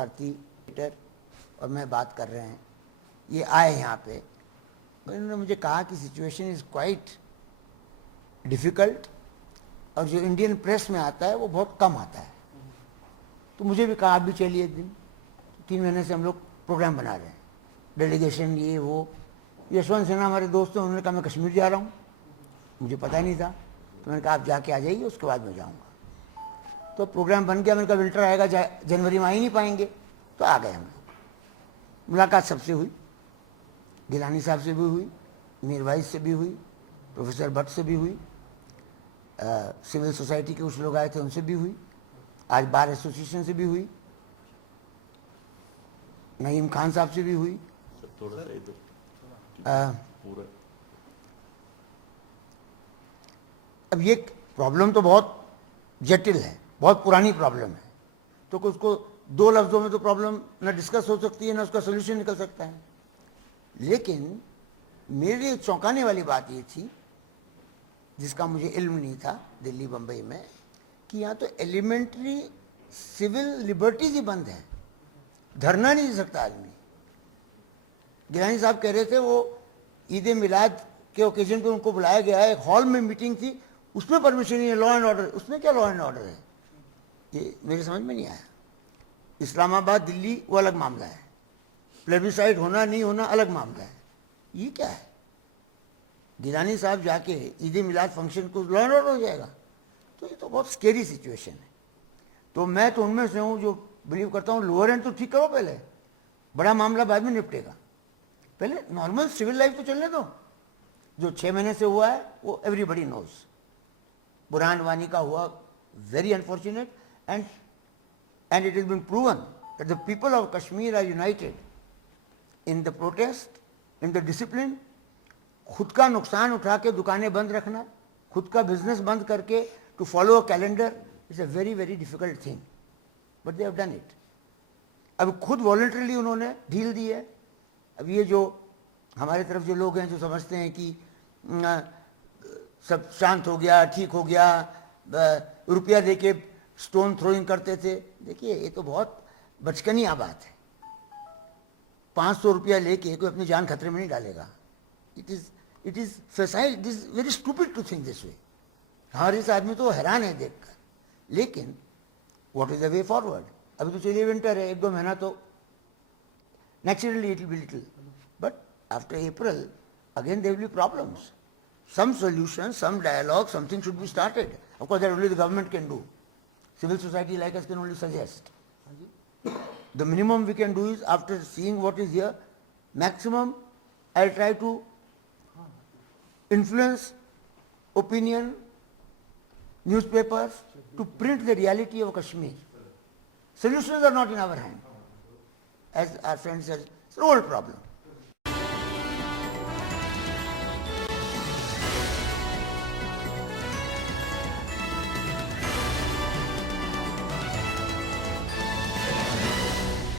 भारती और मैं बात कर रहे हैं, ये आए यहाँ पे, इन्होंने मुझे कहा कि सिचुएशन इज़ क्वाइट डिफ़िकल्ट और जो इंडियन प्रेस में आता है वो बहुत कम आता है। तो मुझे भी कहा आप भी चलिए एक दिन। 3 महीने से हम लोग प्रोग्राम बना रहे हैं, डेलीगेशन ये वो। यशवंत सिन्हा हमारे दोस्त हैं, उन्होंने कहा मैं कश्मीर जा रहा हूँ, मुझे पता नहीं था। तो मैंने कहा आप जाके आ जाइए, उसके बाद मैं जाऊँगा। तो प्रोग्राम बन गया। मैंने कहा विंटर आएगा, जनवरी में आ ही नहीं पाएंगे, तो आ गए हम लोग। मुलाकात सबसे हुई, गिलानी साहब से भी हुई, मीर वाइस से भी हुई, प्रोफेसर भट्ट से भी हुई, सिविल सोसाइटी के कुछ लोग आए थे उनसे भी हुई, आज बार एसोसिएशन से भी हुई, नईम खान साहब से भी हुई। अब ये प्रॉब्लम तो बहुत जटिल है, बहुत पुरानी प्रॉब्लम है, तो उसको 2 लफ्ज़ों में तो प्रॉब्लम ना डिस्कस हो सकती है, ना उसका सोल्यूशन निकल सकता है। लेकिन मेरे लिए चौंकाने वाली बात ये थी, जिसका मुझे इल्म नहीं था दिल्ली बम्बई में, कि यहाँ तो एलिमेंट्री सिविल लिबर्टीज ही बंद हैं। धरना नहीं दे सकता आदमी। गिलानी साहब कह रहे थे वो ईद मिलाद के ओकेजन पे उनको बुलाया गया है, एक हॉल में मीटिंग थी, उसमें परमिशन नहीं है, लॉ एंड ऑर्डर। उसमें क्या लॉ एंड ऑर्डर है, ये मेरे समझ में नहीं आया। इस्लामाबाद दिल्ली वो अलग मामला है, प्लेबिसाइड होना नहीं होना अलग मामला है, ये क्या है। गिलानी साहब जाके ईद मिलाद फंक्शन को लॉ एंड ऑर्डर हो जाएगा, तो ये तो बहुत स्केरी सिचुएशन है। तो मैं तो उनमें से हूँ जो बिलीव करता हूँ लोअर एंड तो ठीक करो, पहले बड़ा मामला बाद में निपटेगा, पहले नॉर्मल सिविल लाइफ तो चलने दो। जो 6 महीने से हुआ है वो एवरीबडी नोज। बुरहान वानी का हुआ, very unfortunate, and it has been proven that the people of Kashmir are united in the protest, in the discipline. खुद का नुकसान उठा के दुकानें बंद रखना, खुद का बिजनेस बंद करके to follow a calendar is a very very difficult thing, but they have done it. अब खुद वॉलंटरीली उन्होंने ढील दी है। अब ये जो हमारे तरफ जो लोग हैं जो समझते हैं कि सब शांत हो गया, ठीक हो गया, रुपया देके स्टोन थ्रोइंग करते थे, देखिए ये तो बहुत बचकनिया बात है। 500 रुपया लेके कोई अपनी जान खतरे में नहीं डालेगा। It is facile, it is very stupid to think this way. हर इस आदमी तो हैरान है देखकर। लेकिन what is the way forward? अभी तो चलिए विंटर है, 1-2 महीना तो naturally it will be little, but after April again there will be problems. Some solution, some dialogue, something should be started. Of course, that only the government can do. Civil society like us can only suggest. The minimum we can do is, after seeing what is here, maximum I'll try to influence opinion, newspapers, to print the reality of Kashmir. Solutions are not in our hand. As our friend says, it's an old problem.